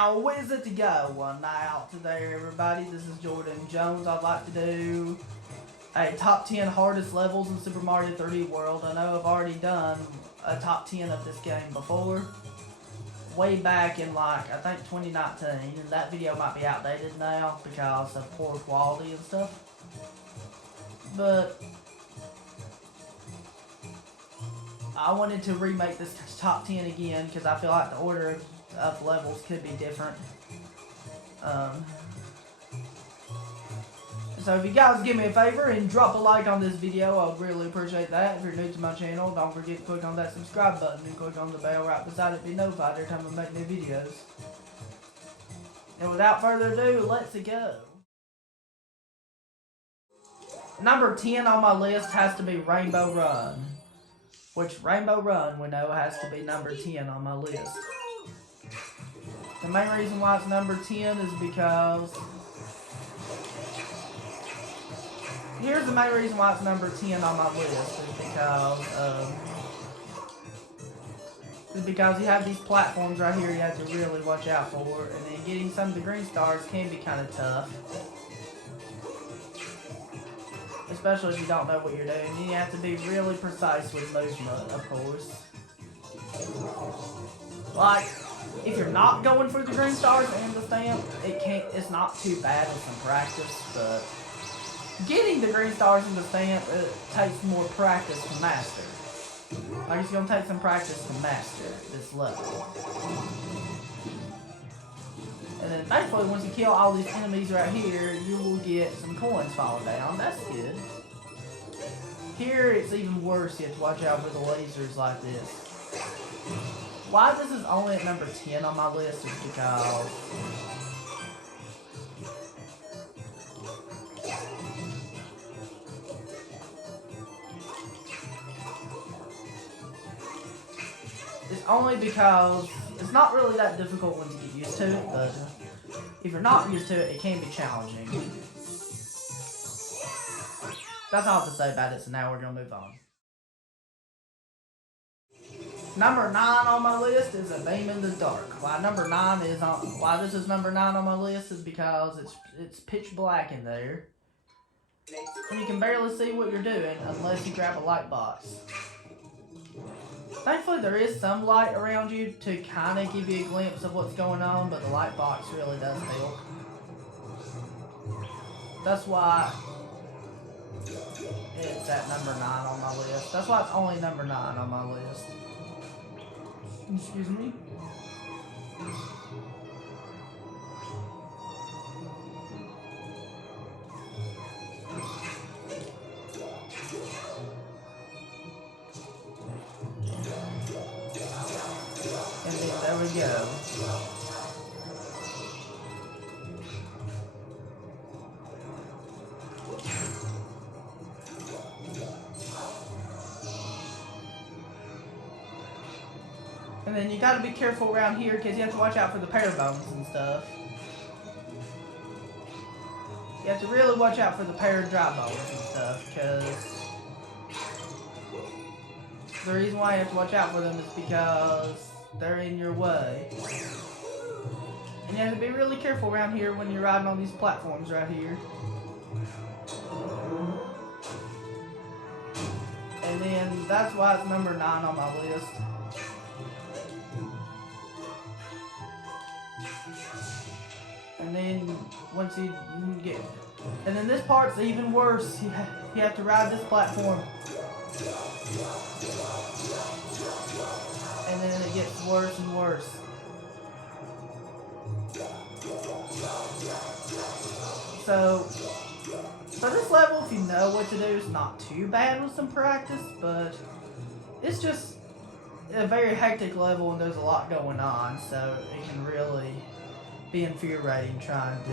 Now, where's it to go? Well, now, today, everybody, this is Jordan Jones. I'd like to do a top 10 hardest levels in Super Mario 3D World. I know I've already done a top 10 of this game before, way back in, like, I think 2019, and that video might be outdated now because of poor quality and stuff. But I wanted to remake this top 10 again because I feel like the order of levels could be different. So if you guys give me a favor and drop a like on this video, I'd really appreciate that. If you're new to my channel, don't forget to click on that subscribe button and click on the bell right beside it to be notified every time I make new videos. And without further ado, let's go. Number 10 on my list has to be Rainbow Run, which Rainbow Run we know has to be number 10 on my list. The main reason why it's number 10 is because... Here's the main reason why it's number 10 on my list, is because you have these platforms right here you have to really watch out for, and then getting some of the green stars can be kind of tough. Especially if you don't know what you're doing. You have to be really precise with movement, of course. Like, if you're not going for the green stars and the stamp, it's not too bad with some practice, but getting the green stars and the stamp, it takes more practice to master. Like, it's gonna take some practice to master this level. And then thankfully, once you kill all these enemies right here, you will get some coins falling down. That's good. Here, it's even worse. You have to watch out for the lasers like this. Why this is only at number 10 on my list is because it's not really that difficult once you get used to it, but if you're not used to it, it can be challenging. That's all I have to say about it, so now we're going to move on. Number 9 on my list is A Beam in the Dark. Why this is number 9 on my list is because it's pitch black in there, and you can barely see what you're doing unless you grab a light box. Thankfully, there is some light around you to kind of give you a glimpse of what's going on, but the light box really does help. That's why it's at number 9 on my list. That's why it's only number 9 on my list. Excuse me. And then there we go. And then you gotta be careful around here because you have to watch out for the pair bones and stuff. You have to really watch out for the pair of dry bones and stuff because the reason why you have to watch out for them is because they're in your way. And you have to be really careful around here when you're riding on these platforms right here. And then that's why it's number 9 on my list. And then once you get, and then this part's even worse. You have to ride this platform, and then it gets worse and worse. So for this level, if you know what to do, it's not too bad with some practice, but it's just a very hectic level and there's a lot going on, so it can really be infuriating trying to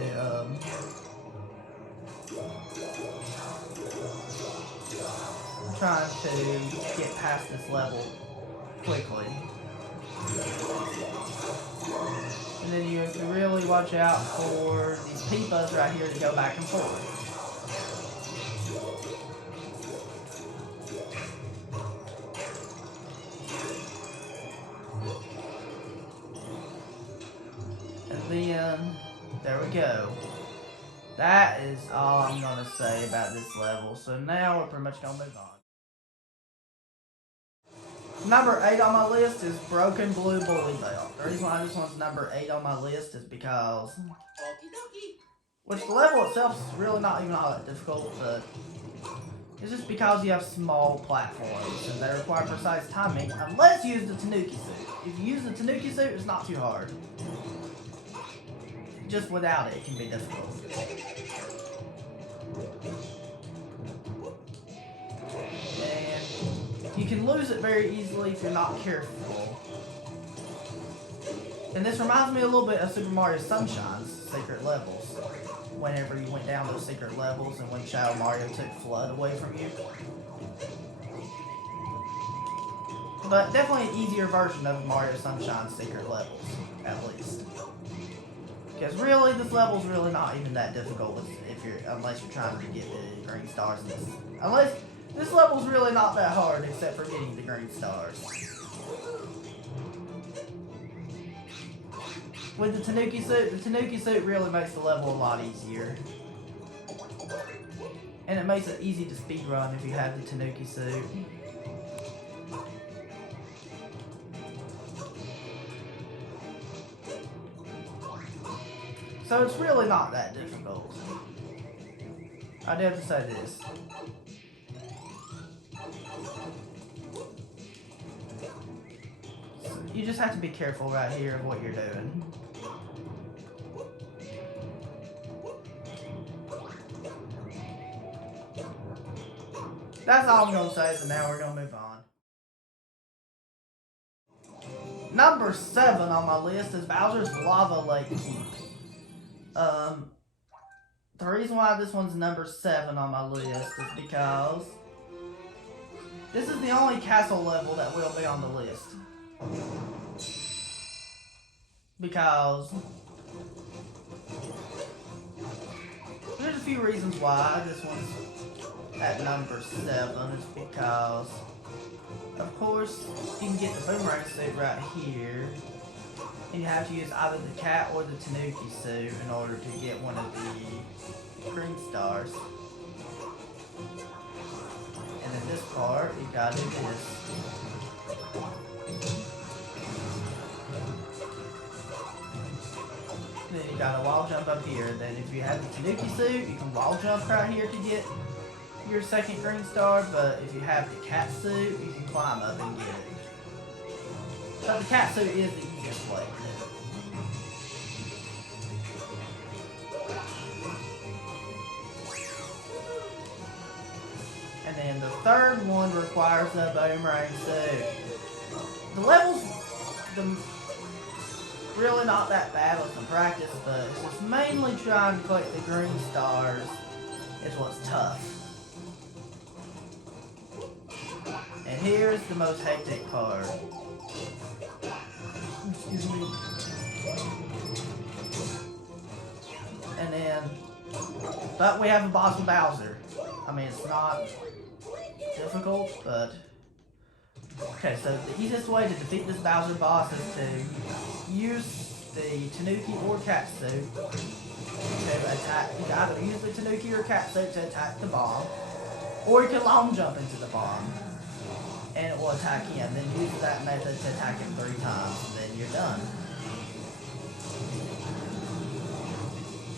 get past this level quickly. And then you have to really watch out for these peepas right here to go back and forth. then, there we go. That is all I'm going to say about this level. So now we're pretty much going to move on. Number 8 on my list is Broken Blue Bully Belt. The reason why this one's number 8 on my list is because, which the level itself is really not even all that difficult, but it's just because you have small platforms and they require precise timing unless you use the Tanuki suit. If you use the Tanuki suit, it's not too hard. Just without it, it can be difficult. And you can lose it very easily if you're not careful. And this reminds me a little bit of Super Mario Sunshine's secret levels. Whenever you went down those secret levels and when Shadow Mario took Flood away from you. But definitely an easier version of Mario Sunshine's secret levels, at least. Because really, this level's really not even that difficult unless you're trying to get the green stars in this. This level's really not that hard except for getting the green stars. With the Tanuki suit really makes the level a lot easier. And it makes it easy to speedrun if you have the Tanuki suit. So it's really not that difficult. I do have to say this. So you just have to be careful right here of what you're doing. That's all I'm going to say, so now we're going to move on. Number 7 on my list is Bowser's Lava Lake Keep. The reason why this one's number 7 on my list is because this is the only castle level that will be on the list. Because there's a few reasons why this one's at number 7. It's because, of course, you can get the boomerang suit right here. And you have to use either the cat or the Tanuki suit in order to get one of the green stars. And in this part, you gotta do this. Then you gotta wall jump up here. Then if you have the Tanuki suit, you can wall jump right here to get your second green star. But if you have the cat suit, you can climb up and get it. But the cat suit is the easiest way. And then the third one requires a boomerang suit. The levels, really not that bad with some practice, but it's just mainly trying to collect the green stars is what's tough. And here's the most hectic part. Excuse me. And then, but we have a boss with Bowser. I mean, it's not difficult, but okay. So the easiest way to defeat this Bowser boss is to use the Tanuki or cat suit to attack. You can either use the Tanuki or cat suit to attack the bomb, or you can long jump into the bomb and it will attack him. Then use that method to attack him 3 times, and then you're done.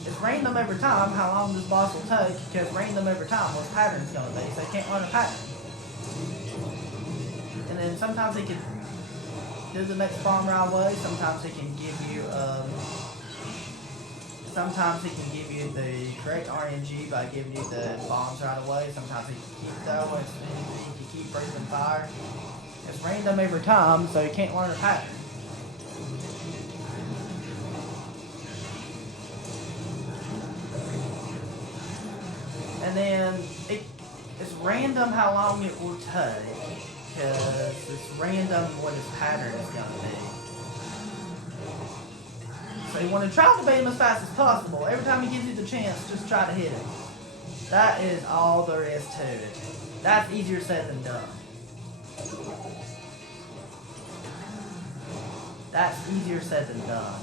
It's random every time how long this boss will take, because random every time what the pattern's going to be, so you can't learn a pattern. And then sometimes he can do the next bomb right away, sometimes he can give you the correct RNG by giving you the bombs right away, sometimes he can keep throwing, he can keep breathing fire. It's random every time, so you can't learn a pattern. And then it's random how long it will take, because it's random what his pattern is going to be. So you want to try to beat him as fast as possible. Every time he gives you the chance, just try to hit him. That is all there is to it. That's easier said than done. That's easier said than done.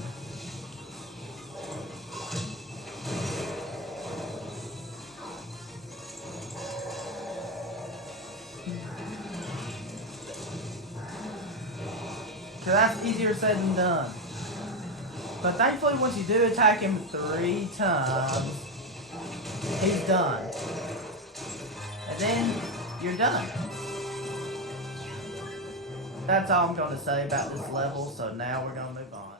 Cause that's easier said than done. But thankfully, once you do attack him 3 times, he's done. And then you're done. That's all I'm going to say about this level, so now we're going to move on.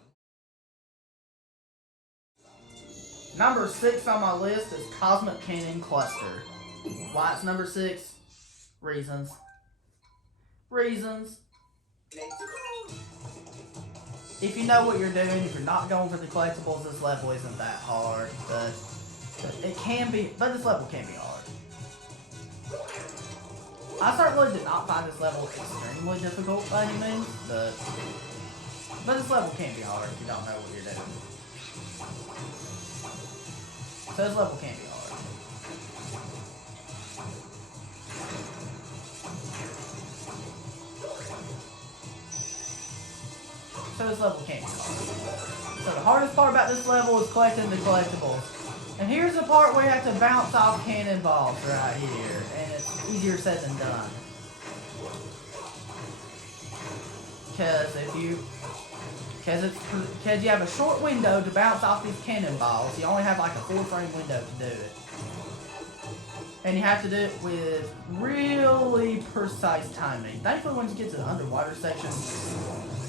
Number 6 on my list is Cosmic Cannon Cluster. Why it's number 6? Reasons. Reasons. If you know what you're doing, if you're not going for the collectibles, this level isn't that hard. But it can be, but this level can be hard. I certainly did not find this level extremely difficult by any means, but this level can be hard if you don't know what you're doing. So this level can be hard. So this level can be hard. So the hardest part about this level is collecting the collectibles. And here's the part where you have to bounce off cannonballs right here, and it's easier said than done. Because you have a short window to bounce off these cannonballs. You only have like a 4-frame window to do it. And you have to do it with really precise timing. Thankfully, once you get to the underwater section,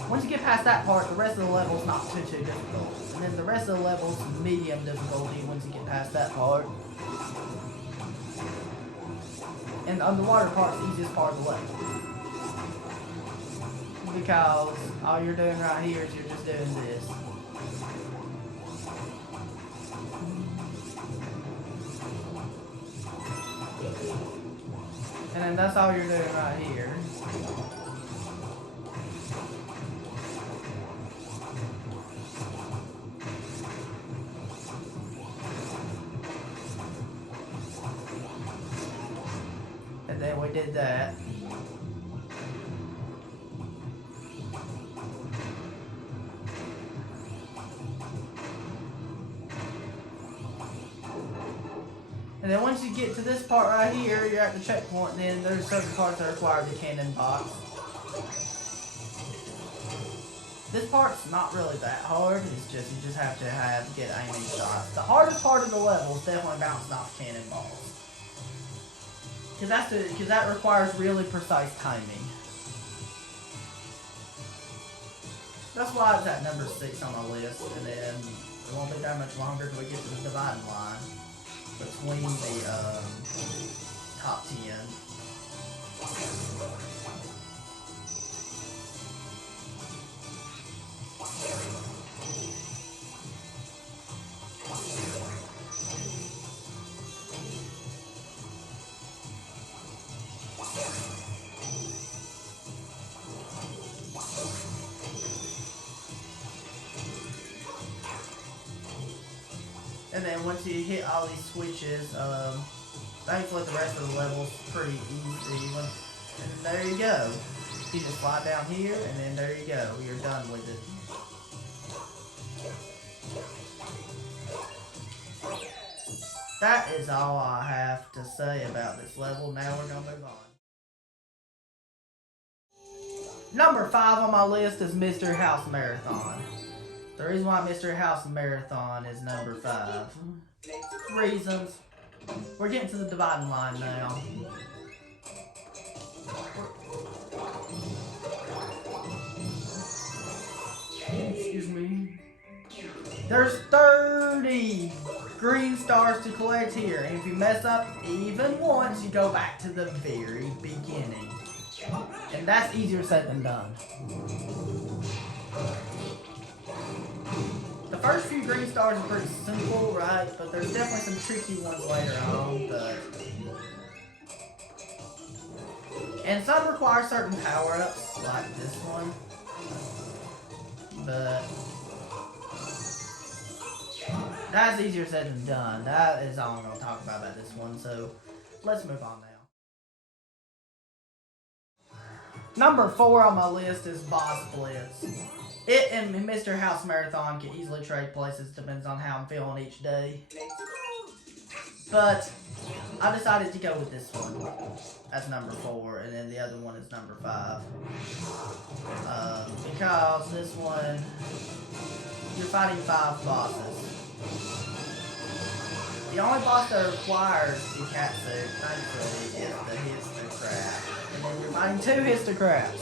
once you get past that part, the rest of the level's not too difficult. And then the rest of the level's medium difficulty once you get past that part. And the underwater part's the easiest part of the level. Because all you're doing right here is you're just doing this. And then that's all you're doing right here. And then we did that. And then once you get to this part right here, you're at the checkpoint, and then there's certain parts that require the cannon box. This part's not really that hard, it's just, you just have to get aiming shots. The hardest part of the level is definitely bouncing off cannonballs. Because that requires really precise timing. That's why it's at number 6 on the list, and then it won't be that much longer until we get to the dividing line between the top 10. And then once you hit all these switches, thankfully the rest of the level's pretty easy. And there you go. You just slide down here, and then there you go. You're done with it. That is all I have to say about this level. Now we're going to move on. Number 5 on my list is Mystery House Marathon. The reason why Mystery House Marathon is number 5. Reasons. We're getting to the dividing line now. Excuse me. There's 30 green stars to collect here, and if you mess up even once, you go back to the very beginning. And that's easier said than done. The first few green stars are pretty simple, right? But there's definitely some tricky ones later on. And some require certain power-ups, like this one. But that's easier said than done. That is all I'm going to talk about this one. So let's move on now. Number 4 on my list is Boss Blitz. It and Mr. House Marathon can easily trade places, depends on how I'm feeling each day. But I decided to go with this one as number 4, and then the other one is number 5. Because this one, you're fighting 5 bosses. The only boss that requires the catsuit, thankfully, is the histocrat. And then you're fighting 2 histocrats.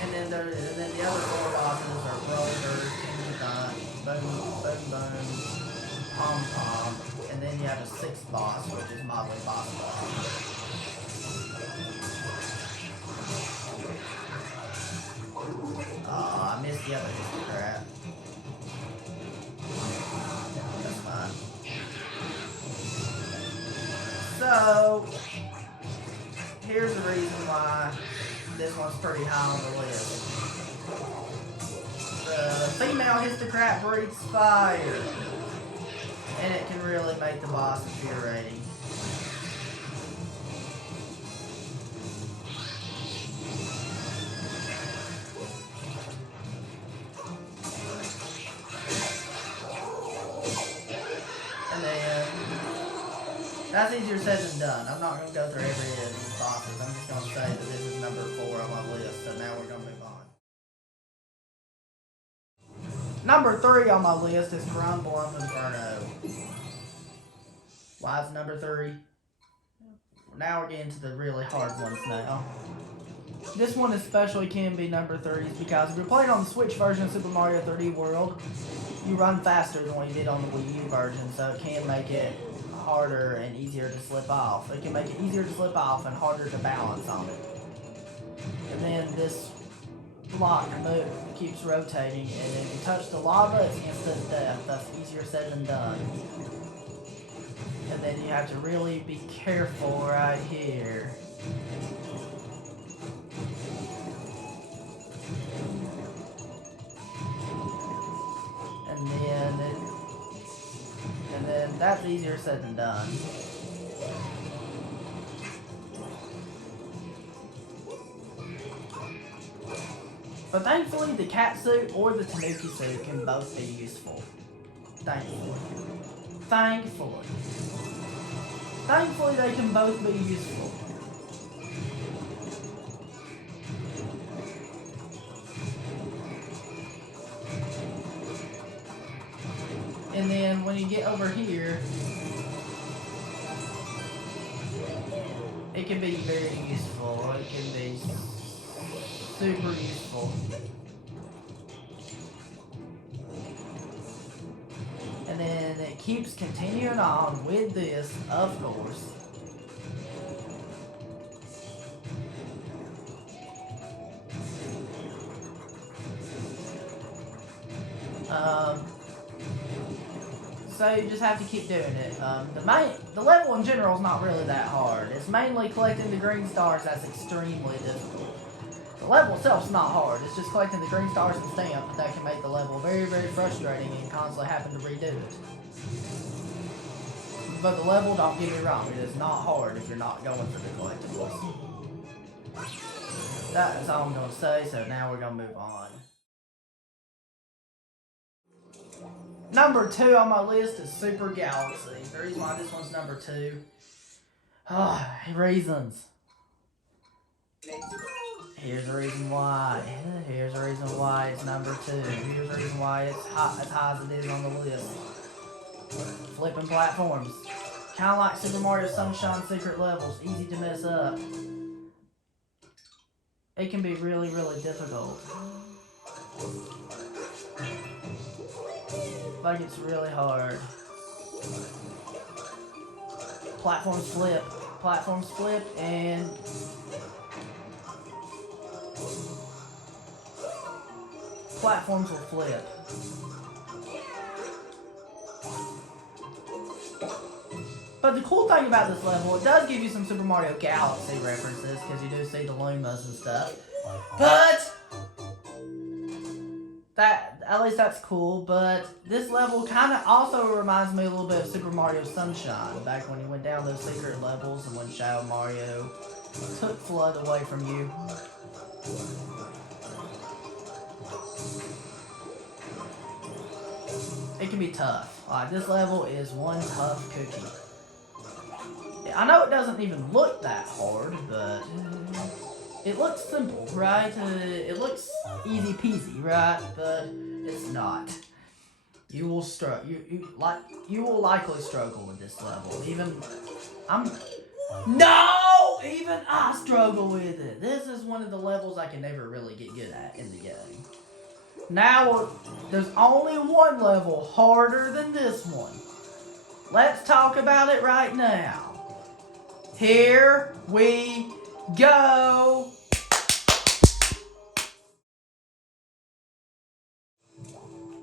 And then the other 4 bosses are Brothers, Boom, Boom, Boom, Pom Pom, and then you have a 6th boss, which is Modeling Boss Boss. Oh, I missed the other histocrat. That's fine. So, here's the reason why this one's pretty high on the list. The female histocrat breathes fire, and it can really make the boss infuriating. And then, that's easier said than done. I'm not going to go through every of these bosses. I'm just going to say that this is number 4 on my list, so now we're going to move on. Number 3 on my list is Inferno. Why is number 3? Now we're getting to the really hard ones now. This one especially can be number 3 because if you're playing on the Switch version of Super Mario 3D World, you run faster than what you did on the Wii U version, so it can make it harder and easier to slip off. It can make it easier to slip off and harder to balance on it. And then this block move keeps rotating, and if you touch the lava, it's instant death. That's easier said than done. And then you have to really be careful right here. And then that's easier said than done. But thankfully, the catsuit or the Tanuki suit can both be useful. Thankfully. Thankfully, they can both be useful. And then when you get over here, it can be very useful. It can be super useful. And then it keeps continuing on with this, of course. So you just have to keep doing it. The level in general is not really that hard. It's mainly collecting the green stars that's extremely difficult. The level itself is not hard. It's just collecting the green stars and stamp that can make the level very, very frustrating and constantly having to redo it. But the level, don't get me wrong, it is not hard if you're not going for the collectibles. That's all I'm going to say, so now we're going to move on. Number 2 on my list is Super Galaxy. The reason why this one's number 2. Reasons. Here's the reason why. Here's the reason why it's number 2. Here's the reason why it's as high as it is on the list. Flipping platforms. Kind of like Super Mario Sunshine secret levels. Easy to mess up. It can be really, really difficult. Like it's really hard. Platforms flip. Platforms flip and platforms will flip. But the cool thing about this level, it does give you some Super Mario Galaxy references, because you do see the Lumas and stuff. But at least that's cool, but this level kind of also reminds me a little bit of Super Mario Sunshine, back when you went down those secret levels and when Shadow Mario took Flood away from you. it can be tough. Like, this level is one tough cookie. I know it doesn't even look that hard, but it looks simple, right? It looks easy peasy, right? But it's not. You will struggle. You will likely struggle with this level. Even I struggle with it. This is one of the levels I can never really get good at in the game. Now, there's only one level harder than this one. Let's talk about it right now. Here we go.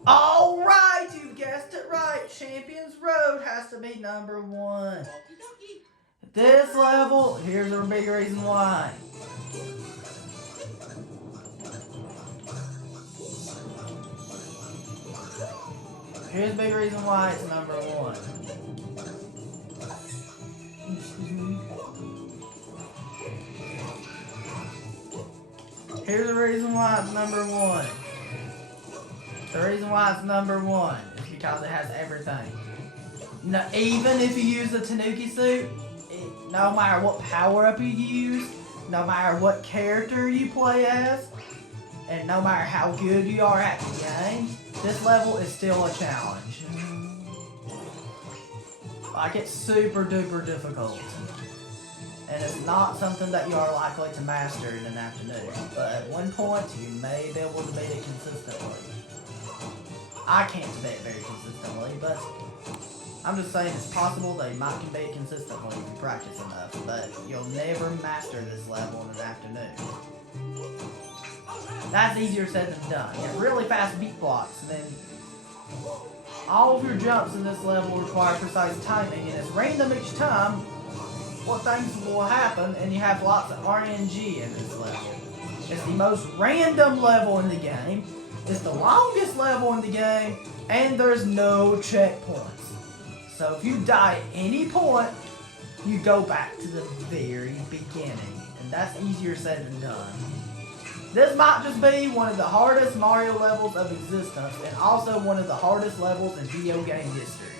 Alright, you guessed it right. Champions Road has to be number 1. This level, here's a big reason why. Here's a big reason why it's number 1. Here's the reason why it's number 1. The reason why it's number 1 is because it has everything. No, even if you use the Tanuki suit, no matter what power-up you use, no matter what character you play as, and no matter how good you are at the game, this level is still a challenge. Like, it's super duper difficult. And it's not something that you are likely to master in an afternoon. But at one point, you may be able to beat it consistently. I can't beat it very consistently, but I'm just saying it's possible that you might can beat it consistently if you practice enough. But you'll never master this level in an afternoon. That's easier said than done. You have really fast beat blocks, and then all of your jumps in this level require precise timing, and it's random each time what things will happen, and you have lots of RNG in this level. It's the most random level in the game, it's the longest level in the game, and there's no checkpoints. So if you die at any point, you go back to the very beginning, and that's easier said than done. This might just be one of the hardest Mario levels of existence, and also one of the hardest levels in video game history.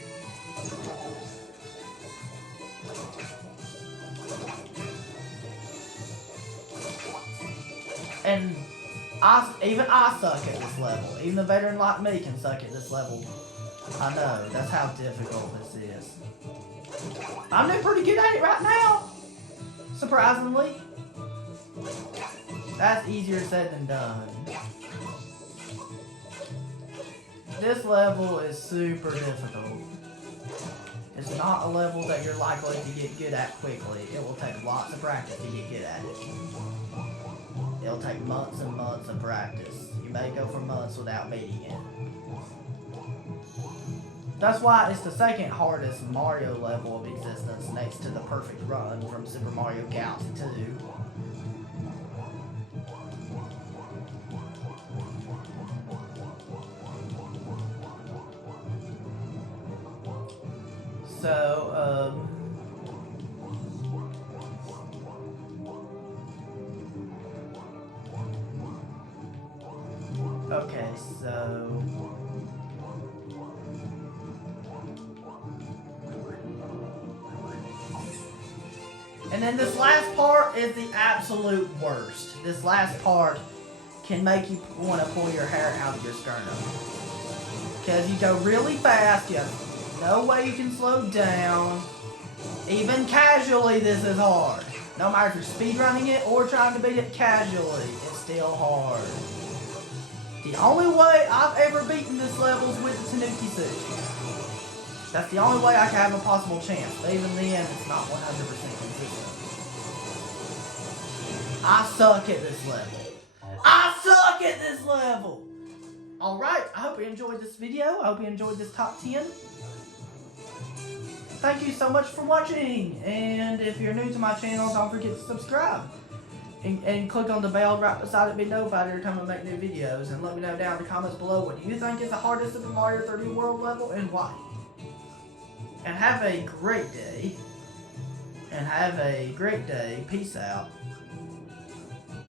And even I suck at this level. Even a veteran like me can suck at this level. I know, that's how difficult this is. I'm doing pretty good at it right now, surprisingly. That's easier said than done. This level is super difficult. It's not a level that you're likely to get good at quickly. It will take lots of practice to get good at it. It'll take months and months of practice. You may go for months without beating it. That's why it's the second hardest Mario level of existence next to the perfect run from Super Mario Galaxy 2. So, okay, so and then this last part is the absolute worst. This last part can make you want to pull your hair out of your sternum. Because you go really fast, you have no way you can slow down. Even casually, this is hard. No matter if you're speedrunning it or trying to beat it casually, it's still hard. The only way I've ever beaten this level is with the Tanuki suit. That's the only way I can have a possible chance. But even then, it's not 100% consistent. I suck at this level. I suck at this level! Alright, I hope you enjoyed this video. I hope you enjoyed this top 10. Thank you so much for watching. And if you're new to my channel, don't forget to subscribe. And click on the bell right beside it to be notified every time I make new videos. And let me know down in the comments below what you think is the hardest Super Mario 3D World level and why. And have a great day. Peace out.